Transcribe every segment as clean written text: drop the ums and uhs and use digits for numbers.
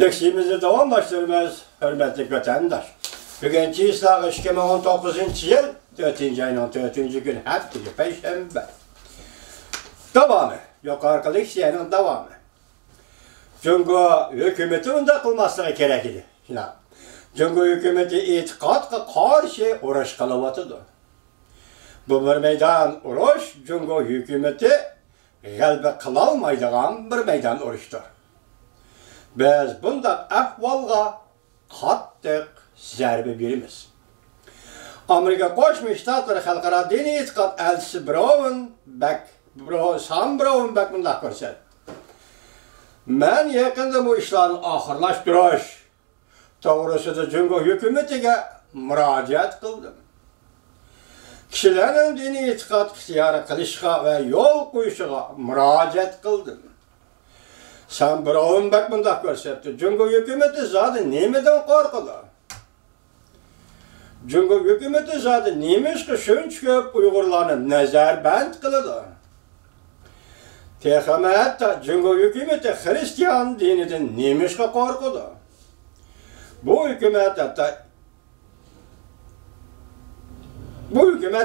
Leksimizni davamlaştırmaz, hürmetli vatandaş. Bugünkü ıslahı 2019 yıl 4. ayının 4. gün haftada Perşembe. Devamı, yukarıda işleyenin devamı. Çünkü hükümeti da kılması gerek idi. Çünkü hükümeti itikadga karşı uruş kılıvatıdır. Bu bir meydan uruş, çünkü hükümeti galba kılalmaydıgan bir meydan uruştur. Biz bunda ahvalga qattiq zarba berimiz. Amerika Qo'shma Shtatlar Xalqaro diniy e'tiqod elchisi Sam Brownback bunday ko'rsatdi. Men yaqinda bu ishlarni oxirlashtirish to'g'risida Jungo hukumatiga murojaat qildim. Kishilarning diniy e'tiqod ixtiyor qilishga va yo'l qo'yishiga murojaat qildim. Sam Brownback bunday ko'rsatdi. Jungo hukumati zodi nimadan qo'rqadi? Jungo hukumati zodi nimishga shuncha ko'p Uyg'urlarni nazarband qiladi. Texamatda Jungo hukumati Hristiyan dinidan nimishga qo'rqadi. Bu hukumat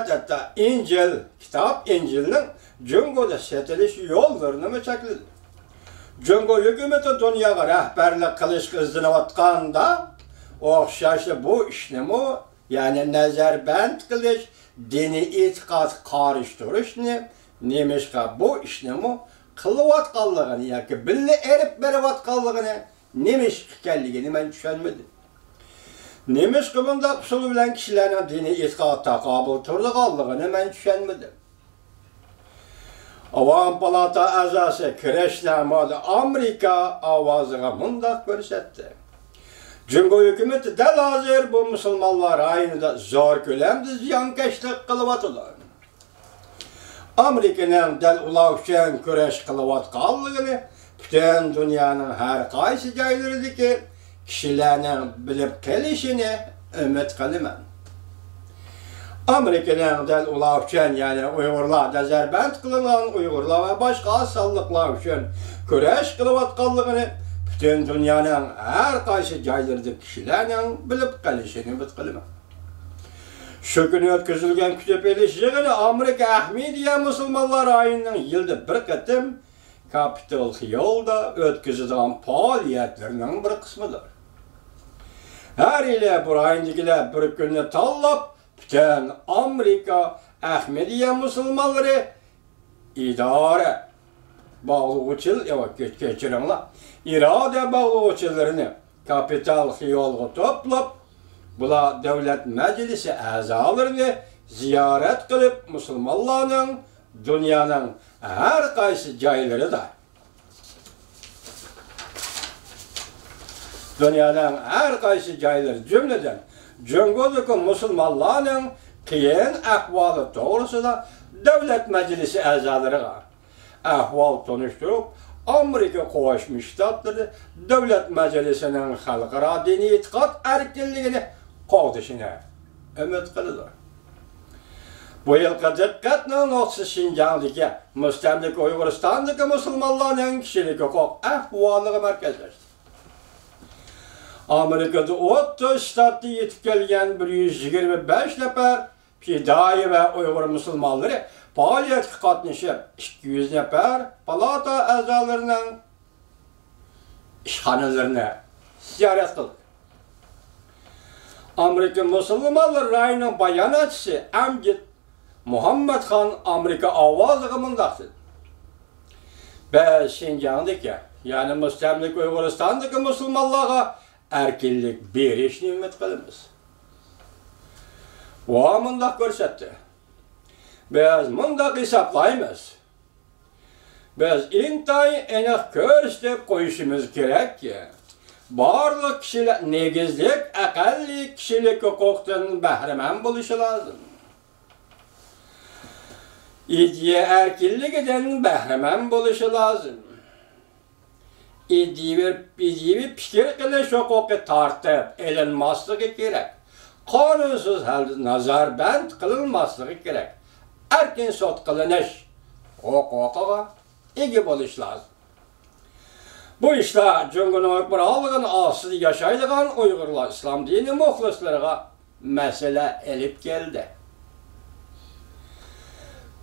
hatta İncil, kitap İncil'nin Jungo'da setilish yo'llarini chekladi. Jungo hukumati dunyoga rahbarlik qilishga izlanayotganda o'xshashli bu ishni ya'ni nazarband qilish, diniy e'tiqod qarishtirishni nemishqa bu ishni qilayotganligini yoki billa erib berayotganligini nemish ekanligini men tushunmadim. Nemishqa bunday usul bilan kishilarning diniy e'tiqodda qabul turganligini men tushunmadim. Avam palata a'zosi Krishnamodi Amerika ovoziga bunday ko'rsatdi. Jungo hukumati dal hozir bu musulmonlar aynida zo'r ko'lamda ziyonkashlik qilyaptilar. Amerikaning dal ular uchun kurash qilayotganligini butun dunyoning har qaysi joylaridagi kishilarning bilib kelishini umid qilaman. Amerikaning dal ular uchun, ya'ni Uyg'urlar nazarband qilingan Uyg'urlar va boshqa sonliqlar uchun kurash qilayotganligini butun dunyoning har qaysi joylaridagi kishilarning bilib qolishini umid qilaman. Shu kuni o'tkazilgan kutib olish yig'ini Amerika Ahmediya musulmonlar oyining yilda bir qatim Capitol Hillda o'tkazilgan faoliyatlarning bir qismidir. Har yili bu oyindagilar bir kunni tanlab, butun Amerika Ahmediya musulmonlari idora bağlıqçılar, irade bağlıqçılarını Capitol Hillga toplab, bular davlat majlisi a'zolarini ziyorat qilib, musulmonlarning dunyoning har qaysi joylarida jumladan Jungodagi musulmonlarning qiyin ahvoli to'g'risida davlat majlisi a'zolariga ahvol tanishtirib, Amerika Qo'shma Shtatlari davlat majlisining xalqaro diniy e'tiqod erkinligini qo'g'dishini umid qiladi. Bu yilgi diqqatning noqsi Xinjiangdagi mustamlik Uyg'uristondagi musulmonlarning kishilik huquq ahvoliga markazlashdi. Amerikada 30 shtatda yetib kelgan 125 nafar fidoi va Uyg'ur musulmonlari faoliyatga qatnashib, 200 nafar palata a'zolarining ishxonalarini ziyorat qildi. Amerika musulmonlar rayining bayonotchisi Amjid Muhammadxon Amerika ovoziga bunday dedi. Biz Xinjiangdagi, ya'ni mustamlik Uyg'uristondagi musulmonlarga erkinlik berishni umid qilamiz. Va bunday ko'rsatdi. Biz bunday hisoblaymiz. Biz intayin aniq ko'rsatib qo'yishimiz kerakki, barliq kishilar negizlik aqalli kishilik huquqdan bahramand bo'lishi lozim. İddia erkinligidan bahramand bo'lishi lozim. İddiaviy fikr qilish huquqi tortib elinmasligi kerak. Qonunsiz holda nazarband qilinmasligi kerak. Erkin sud qilinish huquqiga ega bo'lish lozim. Bu işler Cumhur'un ekber algın asıl yaşaydıgan Uygurlar İslam dini muhlislerine mesele elip geldi.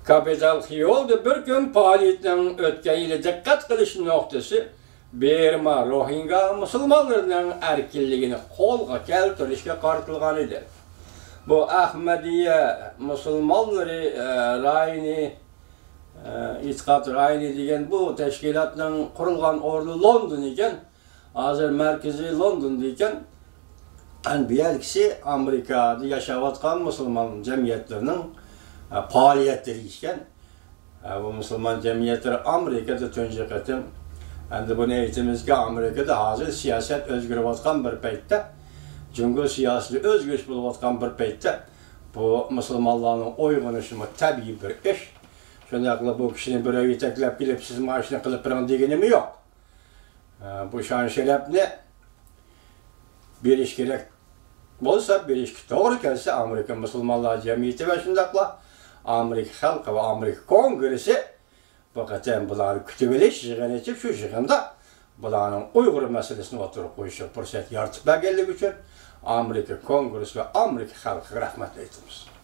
Kapital Hiyol'da bir gün faaliyetinin ötken ile dikkat kılış noktası Birma Rohingya Müslümanlarının erkinliğini kolga keltirişke kartılgan idi. Bu Ahmediye Müslümanları rayini İtikat Rayini degan bu teşkilatның kurulgan ordu London ekan, hazır merkezi London ekan. Belgisi Amerikada yaşayotgan Müslüman cemiyetlerinin faaliyetleri ekan. Bu Müslüman cemiyetleri Amerikada tunji qatim. Endi bunu eğitimizge Amerikada hazır siyaset özgürlüyotgan bir paytda, Cumhur siyaseti özgürlük bolayotgan bir paytda bu Müslümanların oyg'onishi tabiiy bir iş. Şundaqla bu kişinin böyle yeteklep gelip siz maaşını kılıp bırakın degenim yok. Bu şan şerefli bir iş gerek olsa, bir iş doğru gelse Amerika Müslümanlar Cemiyeti ve şundaqla Amerika halkı ve Amerika Kongresi vakıten bunları kütübeleş yığın edip şu yığında bunların Uygur meselesini oturup koyuşu fırsat yaratıp geldiği için Amerika Kongresi ve Amerika halkı rahmet eylesin.